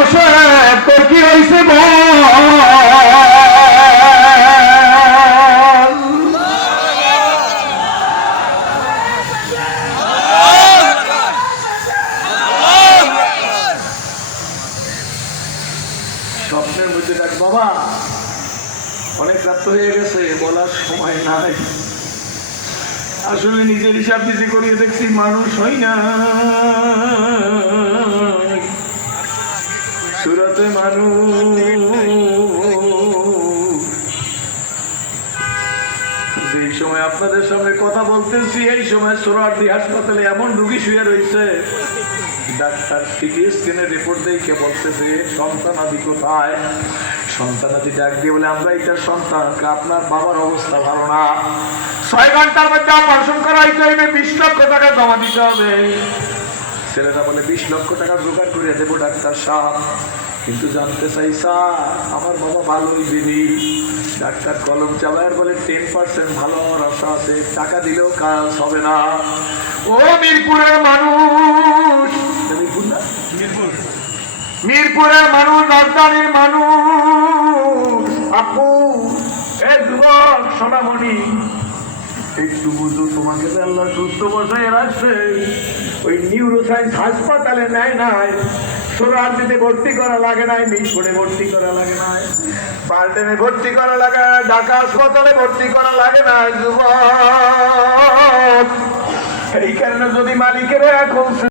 বসে তোর কি হয়েছে স্বপ্নের মধ্যে ডাক, বাবা অনেক রাত হয়ে গেছে, বলার সময় নাই। আসলে নিজের হিসাব নিজে করিয়ে দেখছি মানুষ হই না, সুরতে মানুষ। যেই সময় আপনাদের সামনে কথা বলতেছি এই সময় সোহরাওয়ার্দী হাসপাতালে এমন রুগী শুয়ে রয়েছে, ডাক্তার সিটি স্ক্যানের রিপোর্ট দেখে বলতেছে সন্তানাদি কোথায়। সন্তানাদি ডাক দিয়ে বলে, আমরা এটার সন্তান, আপনার বাবার অবস্থা ভালো না, 6 ঘন্টার মধ্যে অপারেশন করাইতে হইবে, 20 লক্ষ টাকা জমা দিতে হবে। ছেলেরা বলে 20 লক্ষ টাকা জোগাড় করে দেবো ডাক্তার সাহেব, কিন্তু জানতে চাই স্যার আমার বাবা ভালো হইবেনি। ডাক্তার কলম চালায় বলে 10% ভালো হওয়ার আশা আছে, টাকা দিলেও কাজ হবে না। ও মিরপুরের মানুষ, মিরপুর না, মিরপুরের মানুষ, রাজধানীর মানুষ, আপু এ যুবক সোনামণি, একটু বুঝো, তোমাকে তো আল্লাহ সুস্থ বসায় রাখছে, ওই নিউরোসায়েন্স হাসপাতালে নেয় নাই, সোহরাওয়ার্দীতে ভর্তি করা লাগে নাই, মিরপুরে ভর্তি করা লাগে নাই, পাল্টনে ভর্তি করা লাগে নাই, ঢাকা হাসপাতালে ভর্তি করা লাগে না যুবক। এই কারণে যদি মালিকের এখন